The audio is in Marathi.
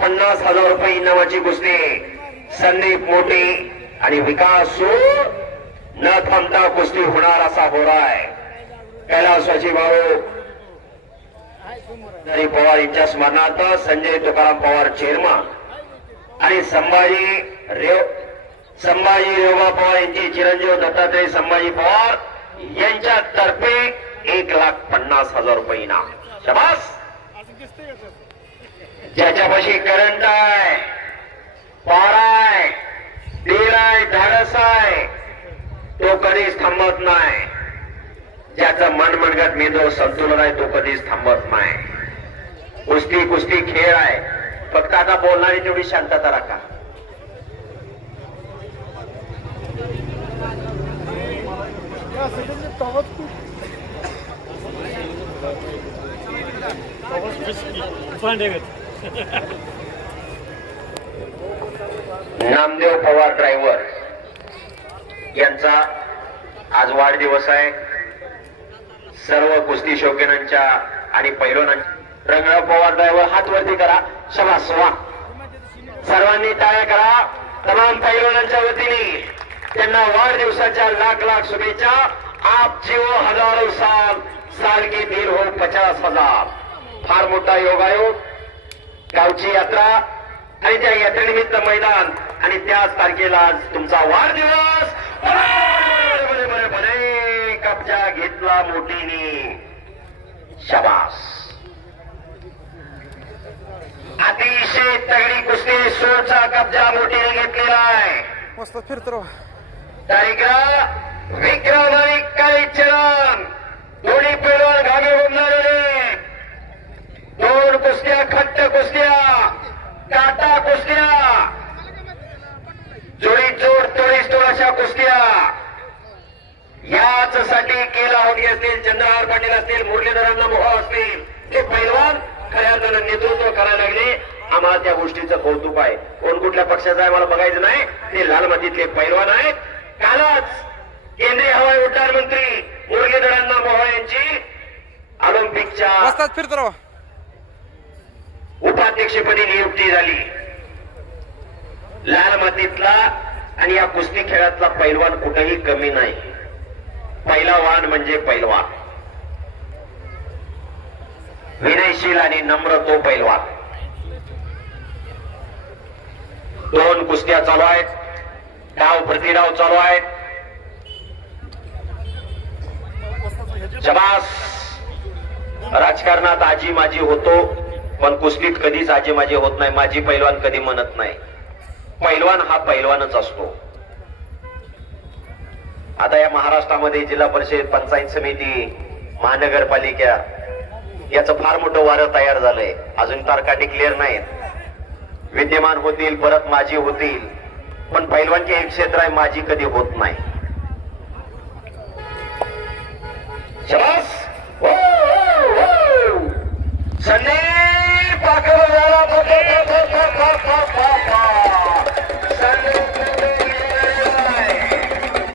पन्नास हजार रुपये इनामाची कुस्ती. संदीप मोठे आणि विकास न थांबता कुस्ती होणार असा होरा आहे कैलासवाची भाऊ हरी पवार यांच्या स्मरणार्थ संजय तुकाराम पवार चेअरमन आणि संभाजी रेव संभाजी रेवा पवार यांचे चिरंजीव दत्तात्रय संभाजी पवार यांच्या तर्फे एक लाख पन्नास हजार रुपये इनाम. शबास! ज्याच्यापाशी करंट आहे पाराय आहे तेल आहे धाडस आहे तो कधीच थांबत नाही. ज्याचं मनमणगत मेंदू संतुलन आहे तो कधीच थांबत नाही. कुस्ती कुस्ती खेळ आहे. फक्त आता बोलणारी तेवढी शांतता राखा. नामदेव पवार ड्रायव्हर यांचा आज वाढदिवस आहे. सर्व कुस्ती शौकीनांच्या आणि पैलवानांच्या. रंगराव पवार ड्रायव्हर हात वरती करा. शबास वा सर्वांनी टाळ्या करा. तमाम पैलवानांच्या वतीने त्यांना वाढदिवसाच्या लाख लाख शुभेच्छा. आप जीव हजारो साल. साल के दिल हो पचास हजार। फार मोठा योगायोग गावची यात्रा आणि त्या यात्रेनिमित्त मैदान आणि त्याच तारखेला आज तुमचा वाढदिवस. कब्जा घेतला मोठीने शबास. अतिशय तगडी कुस्ती सोडचा कब्जा मोठीने घेतलेला आहे. मस्त फिरतो. राव. तारीखला विक्रम आणि काळीचरण दोन्ही पैलवान घागे उमणारे दोन कुस्त्या खट्ट कुस्त्या काटा कुस्त्या. जोडी जोड तोडीस तोड अशा कुस्त्या. याच साठी केला होती असतील चंद्रहार पाटील असतील मुरलीधरांना मोह असतील. ते पैलवान खऱ्या अर्थानं नेतृत्व करायला लागले. आम्हाला त्या गोष्टीचं कौतुक आहे. कोण कुठल्या पक्षाचं आहे मला बघायचं नाही. ते लाल मातीतले पैलवान आहेत. कालच केंद्रीय हवाई उड्डाण मंत्री मुरलीधरांना मोह यांची ऑलिम्पिकच्या फिरतो उपाध्यक्षपदी नियुक्ती झाली. लाल मातीतला आणि या कुस्ती खेळातला पैलवान कुठेही कमी नाही. पहिला वाण म्हणजे पैलवान. विनयशील आणि नम्र तो पैलवान. दोन कुस्त्या चालू आहेत. डाव प्रतिडाव चालू आहेत. शबास! राजकारणात आजी माजी होतो. पण कुस्तीत कधीच आजी माझे होत नाही माझी पैलवान कधी म्हणत नाही. पैलवान हा पैलवानच असतो. आता या महाराष्ट्रामध्ये जिल्हा परिषद पंचायत समिती महानगरपालिका याचं फार मोठं वारं तयार झालंय. अजून तारखा डिक्लेअर नाहीत. विद्यमान होतील परत माझी होतील पण पैलवानचे एक क्षेत्र आहे माझी कधी होत नाही. हो, हो, हो! संदेश